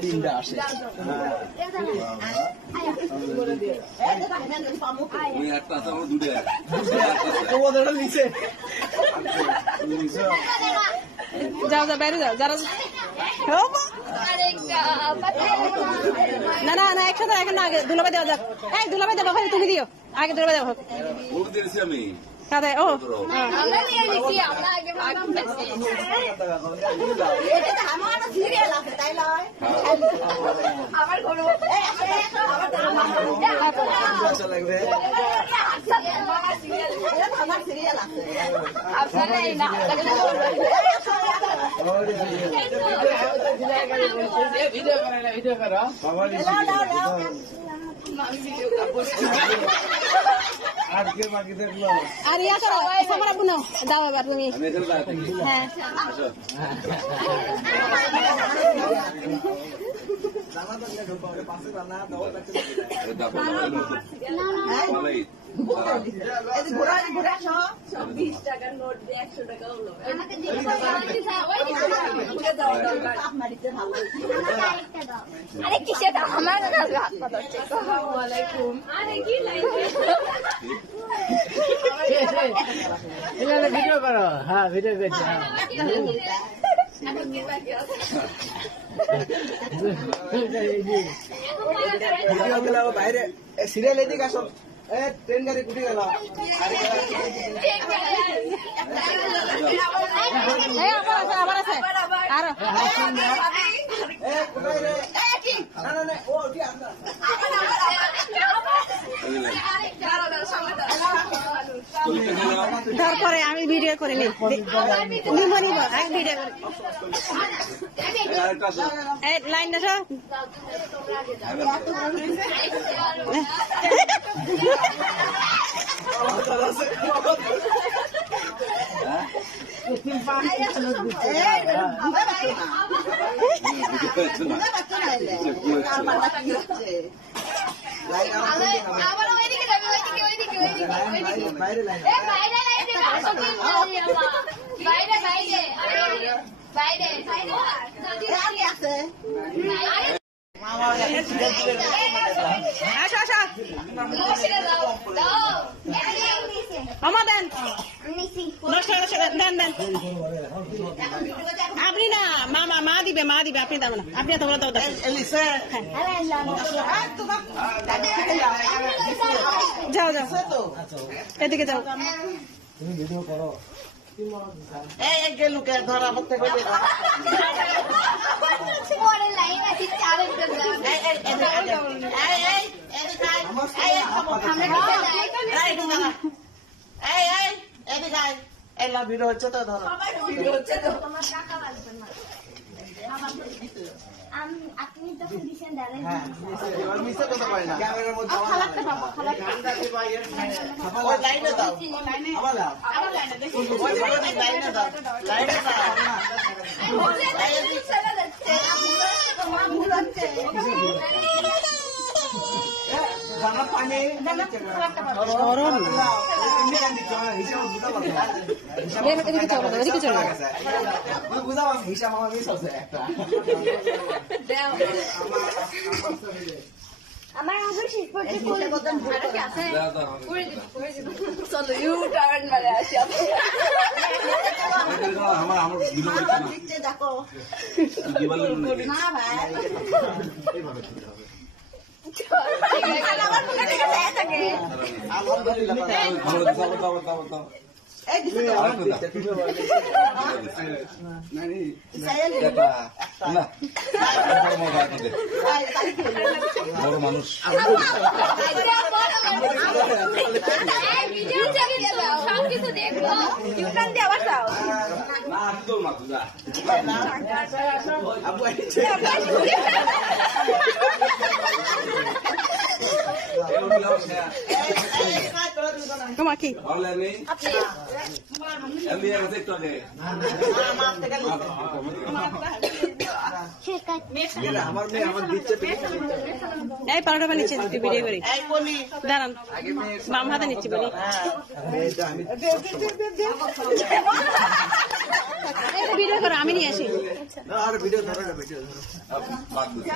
তিনটা আসে যাও যাও বাইরে যাও যারা না না না একসাথে এখন আগে দুলাভাই দেওয়া যাক এই দুলাভাই দেবো ভাই তুমি দিও আগে দুলাভাই দেবো আমি কাদে ও আমরা নিয়ে নিছি আমরা আগে ভাগ করছি এটা তো আমার সিরিয়াল আছে তাই লয় আমার গরু আচ্ছা লাগবে আমার সিরিয়াল আছে আপনারা এই না ভিডিও করো আজকে বাকি দেখলো আর ইয়া করো সামরা বুনো দাও এবার তুমি হ্যাঁ আরে কিসে দাও আমার ভিডিও করো হ্যাঁ ভিডিও করছি ভিডিও গুলো বাইরে সিরিয়াল এদিকে আসো ট্রেন গাড়ি ঘুরে গেল আবার আছে আর তারপরে আমি ভিডিও করে নিই ভিডিও করে লাইন দেখো আপনি না মামা মা দিবে আপনি দেবেন আপনি তোমরা দাও যাও যাও এদিকে যাও তুমি ভিডিও করো লোকে ধরা মধ্যে ভিডিও হচ্ছে তো ধরো আপনি যখন দিচ্ছেন দাঁড়ান মিশে কথা পাই না ক্যামেরার মধ্যে খালাতে পাবো খালাতে লাইনে দাও আবার দাও আবার লাইনে দেখি লাইনে দাও লাইনে দাও জানা পানি এদিকে চলো এদিকে চলো বুঝাও হিসাব আমার মিস আছে একটা আমার আবার শেষ পর্যন্ত চলো ইউ টার্ন মারে আসি আমার দেখো না ভাই মানুষ সবকিছু দেখবো ইউটার্ন দিয়ে আবার যাও তোমার কি আমার মেয়ে আমার দিচ্ছে এই পাউডার নিচ্ছে ভিডিও করি দাঁড়ান আগে মেয়ে বাম হাতে নিচ্ছি বলি মেয়েটা আমি ভিডিও করো আমি নিয়ে আসি আর ভিডিও ধরো না ভিডিও ধরো বাদ দিছি।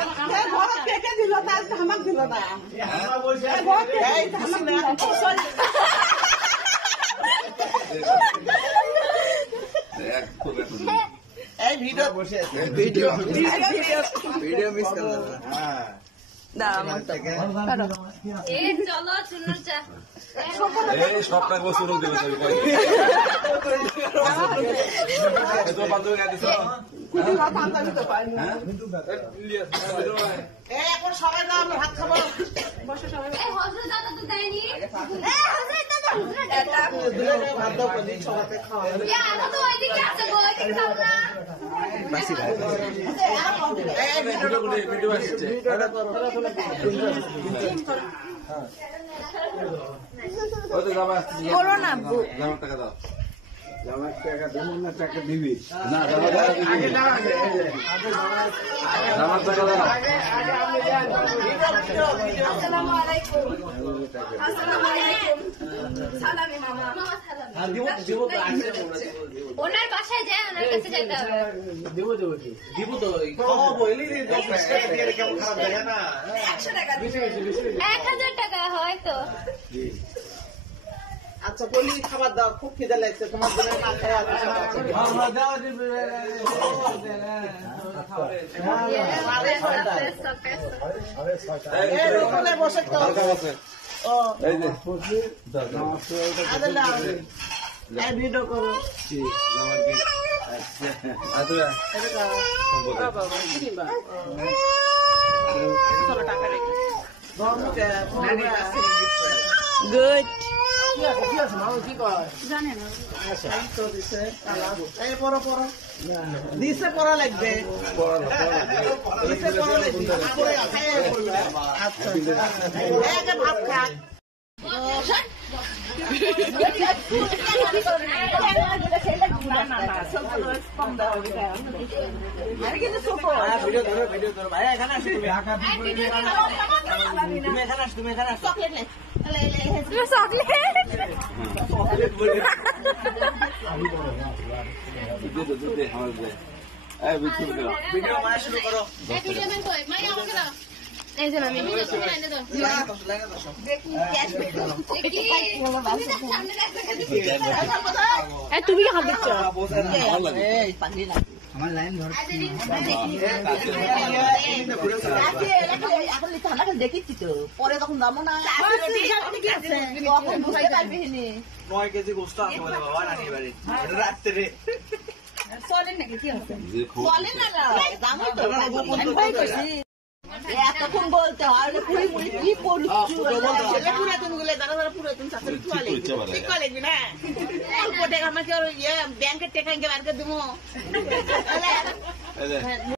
এক খুব একটু এই ভিডিও বসে আছে ভিডিও ভিডিও মিস করলাম হ্যাঁ চলো চুনুর চা এই সবটা বছর দেবে তুমি কই তো বান্ধবী না দিছো এখন সবাই না আমরা ভাত খাবো এই হজরত দাদা তো দেয়নি হজরত দাদা ভাত দাও দিন সবাইকে খাওয়া ইয়া আমি তো ওইদিকে আছে গো ওইদিকে খাবো না বাসি ভাই এই ভিডিও আসছে ওই তো জামা করো না জামা টাকা দাও জামার টাকা দেবো না টাকা দিবি না জামা টাকা দিবি জামার টাকা দাও আসসালামু আলাইকুম আসসালামু আলাইকুম সালামি মামা আর দিব দিব তো আসে ওনার বাসায় যায় ওনার কাছে যাইতে হবে দিব দিব তো খাওয়া বইলি কেমন খারাপ লাগে না 100 টাকা 1000 টাকা হয় তো আচ্ছা বলি খাবার দাও খুব খিদে লাগছে তোমার জন্য না খাই বসে হালকা আছে ও এই যে ভিডিও করো জামা কি আচ্ছা গুড দিছে পড়া লাগবে দিছে পড়া লাগবে আচ্ছা ভাত খা ভিডিও ধরো ভাই এখানে আসো তুমি এখানে আসো তুমি এখানে আসো দুধে আমার দে এই বিচ্ছু দাও ভিডিও মানে শুরু করো ভিডিও ম্যান কই মাই আমাকে দাও এই যে আমি ভিডিও করে এনে দাও সামনে তুমি কি হাত দিচ্ছ আমার লাইন ধর দেখিছি তো পরে তখন দামো না 9 কেজি গোস্ত আছে বলে বাবা নানি বাড়ি রাত্রে চলেন নাকি কি হচ্ছে যে খুব চলেন না দামো তো এতক্ষণ বলতে হয় পুরি মুড়ি কি করছি পুরাতন গুলো দাদা দাদা পুরাতন চাকরি চলে ঠিক করে লাগবি না অল্প টাকা আমাকে ব্যাংকের টাকা বার করে দেবো এই যে